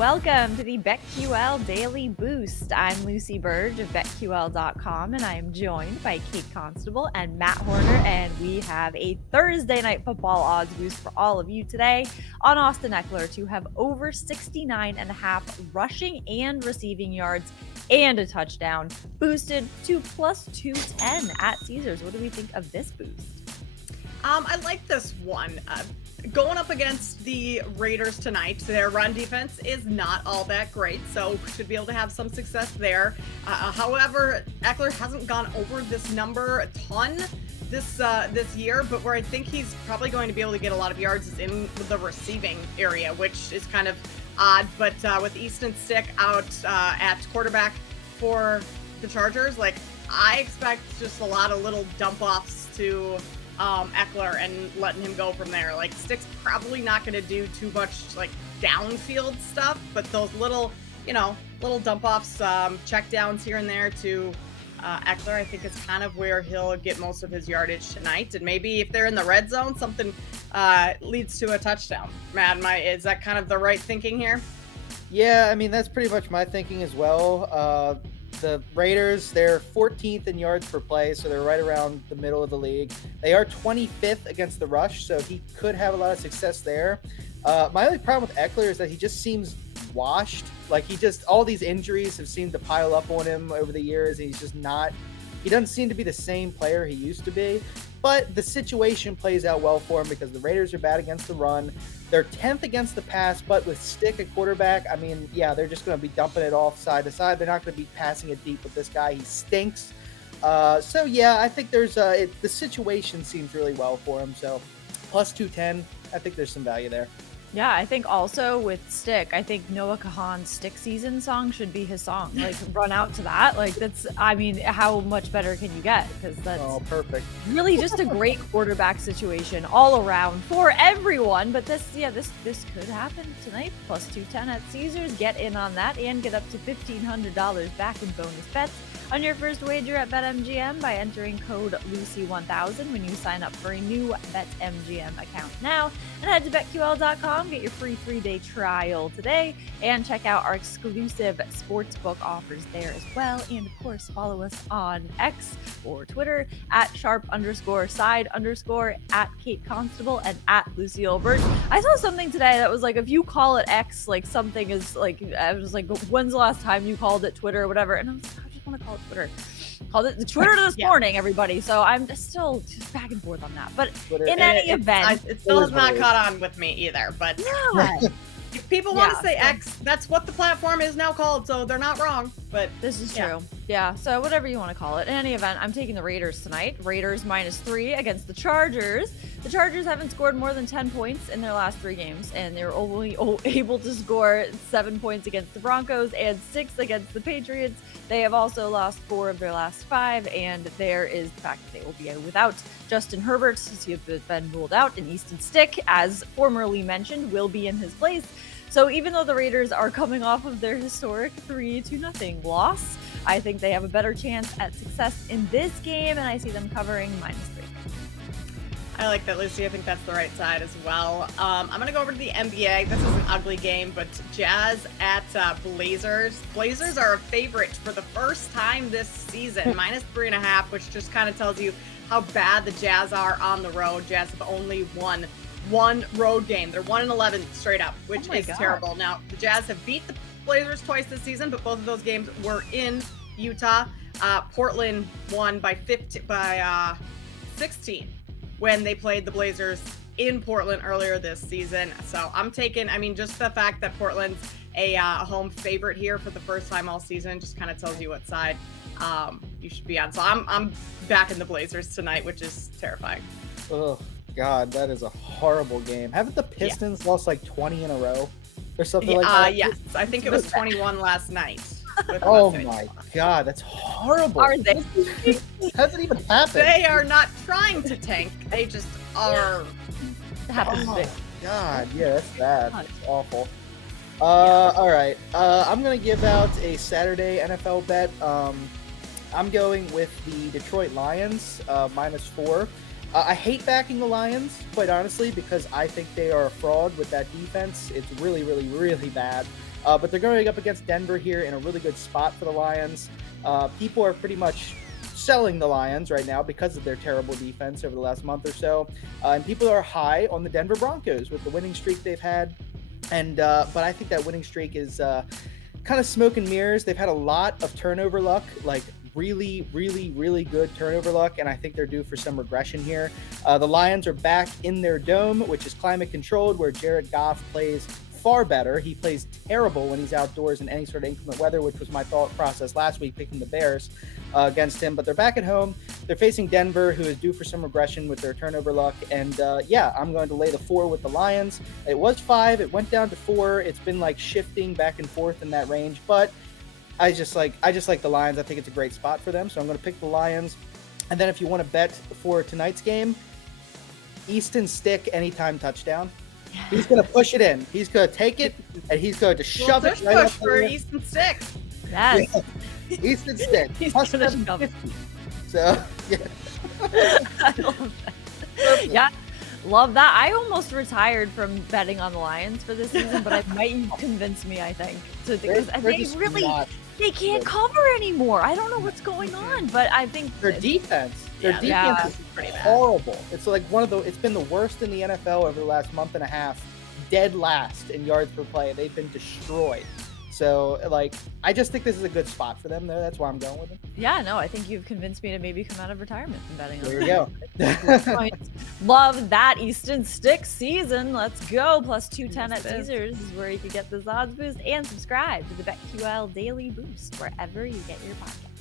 welcome to the BetQL Daily Boost. I'm Lucy Burge of BetQL.com, and I am joined by Kate Constable and Matt Horner, and we have a Thursday Night Football odds boost for all of you today on Austin Eckler to have over 69.5 rushing and receiving yards and a touchdown, boosted to plus 210 at Caesars. What do we think of this boost? I like this one. Going up against the Raiders tonight, their run defense is not all that great, so should be able to have some success there. However, Eckler hasn't gone over this number a ton this year, but where I think he's probably going to be able to get a lot of yards is in the receiving area, which is kind of odd. But with Easton Stick out at quarterback for the Chargers, I expect just a lot of little dump offs to Eckler and letting him go from there. Stick's probably not going to do too much downfield stuff, but those little dump offs, check downs here and there to Eckler, I think is kind of where he'll get most of his yardage tonight. And maybe if they're in the red zone, something leads to a touchdown. Matt, is that kind of the right thinking here? Yeah, I mean, that's pretty much my thinking as well. The Raiders, they're 14th in yards per play, so they're right around the middle of the league. They are 25th against the rush, so he could have a lot of success there. My only problem with Eckler is that he just seems washed. All these injuries have seemed to pile up on him over the years, and he doesn't seem to be the same player he used to be. But the situation plays out well for him because the Raiders are bad against the run. They're 10th against the pass, but with Stick at quarterback, I mean, yeah, they're just going to be dumping it off side to side. They're not going to be passing it deep with this guy. He stinks. So, yeah, I think the situation seems really well for him. So, plus 210, I think there's some value there. Yeah, I think also with Stick, I think Noah Kahan's Stick Season song should be his song. Run out to that. How much better can you get? Because that's perfect. Really just a great quarterback situation all around for everyone. But this could happen tonight. Plus 210 at Caesars. Get in on that and get up to $1,500 back in bonus bets on your first wager at BetMGM by entering code Lucy1000 when you sign up for a new BetMGM account now. And head to BetQL.com, get your free 3-day trial today, and check out our exclusive sportsbook offers there as well. And of course, follow us on X or Twitter at @sharp_side_ at Kate Constable and at Lucille Bird. I saw something today that was if you call it X, something is I was when's the last time you called it Twitter or whatever? And I was I just want to call it Twitter. Called it the Twitter this morning, everybody. So I'm still just back and forth on that. But Twitter, in any event, it still has not caught on with me either. But yeah. If people want to say X, that's what the platform is now called, so they're not wrong. But this is true. Yeah, so whatever you want to call it. In any event, I'm taking the Raiders tonight. Raiders -3 against the Chargers. The Chargers haven't scored more than 10 points in their last 3 games, and they're only able to score 7 points against the Broncos and 6 against the Patriots. They have also lost 4 of their last 5, and there is the fact that they will be without Justin Herbert, since he has been ruled out, and Easton Stick, as formerly mentioned, will be in his place. So even though the Raiders are coming off of their historic 3-0 loss, I think they have a better chance at success in this game, and I see them covering -3. I like that, Lucy. I think that's the right side as well. I'm going to go over to the NBA. This is an ugly game, but Jazz at Blazers. Blazers are a favorite for the first time this season, -3.5, which just kind of tells you how bad the Jazz are on the road. Jazz have only won one road game. They're 1-11 straight up, which is terrible. Now, the Jazz have beat the Blazers twice this season, but both of those games were in Utah. Portland won by 16 when they played the Blazers in Portland earlier this season. So I'm taking, just the fact that Portland's a home favorite here for the first time all season just kind of tells you what side you should be on. So I'm backing the Blazers tonight, which is terrifying. Oh God, that is a horrible game. Haven't the Pistons lost 20 in a row or something like that? Yes, I think it was 21 last night. Oh my God, that's horrible. Are they? Hasn't even happened. They are not trying to tank. They just are. Happens. Oh my God, yeah, that's bad. It's awful. All right. I'm going to give out a Saturday NFL bet. I'm going with the Detroit Lions, -4. I hate backing the Lions, quite honestly, because I think they are a fraud with that defense. It's really, really, really bad. But they're going up against Denver here in a really good spot for the Lions. People are pretty much selling the Lions right now because of their terrible defense over the last month or so. And people are high on the Denver Broncos with the winning streak they've had. And but I think that winning streak is kind of smoke and mirrors. They've had a lot of turnover luck, like really good turnover luck, and I think they're due for some regression here. The Lions are back in their dome, which is climate controlled, where Jared Goff plays far better. He plays terrible when he's outdoors in any sort of inclement weather, which was my thought process last week picking the Bears against him. But they're back at home. They're facing Denver, who is due for some regression with their turnover luck. And yeah, I'm going to lay the 4 with the Lions. It was 5. It went down to 4. It's been like shifting back and forth in that range, but I just like the Lions. I think it's a great spot for them, so I'm going to pick the Lions. And then if you want to bet for tonight's game, Easton Stick anytime touchdown. He's going to push it in. He's going to take it, and he's going to shove it right up for Easton Stick. Yes. Yeah. Easton Stick. He's going to shove it. So, yeah. I love that. Yeah. Love that. I almost retired from betting on the Lions for this season, but I might convince me, I think. So, because they can't cover anymore. I don't know what's going on, but I think their defense is pretty bad. Horrible. It's like it's been the worst in the NFL over the last month and a half. Dead last in yards per play. They've been destroyed. So, like, I just think this is a good spot for them there. That's why I'm going with them. Yeah, no, I think you've convinced me to maybe come out of retirement from betting on There you go. Love that Easton Stick season. Let's go. Plus 210 at Caesars is where you can get this odds boost, and subscribe to the BetQL Daily Boost wherever you get your podcast.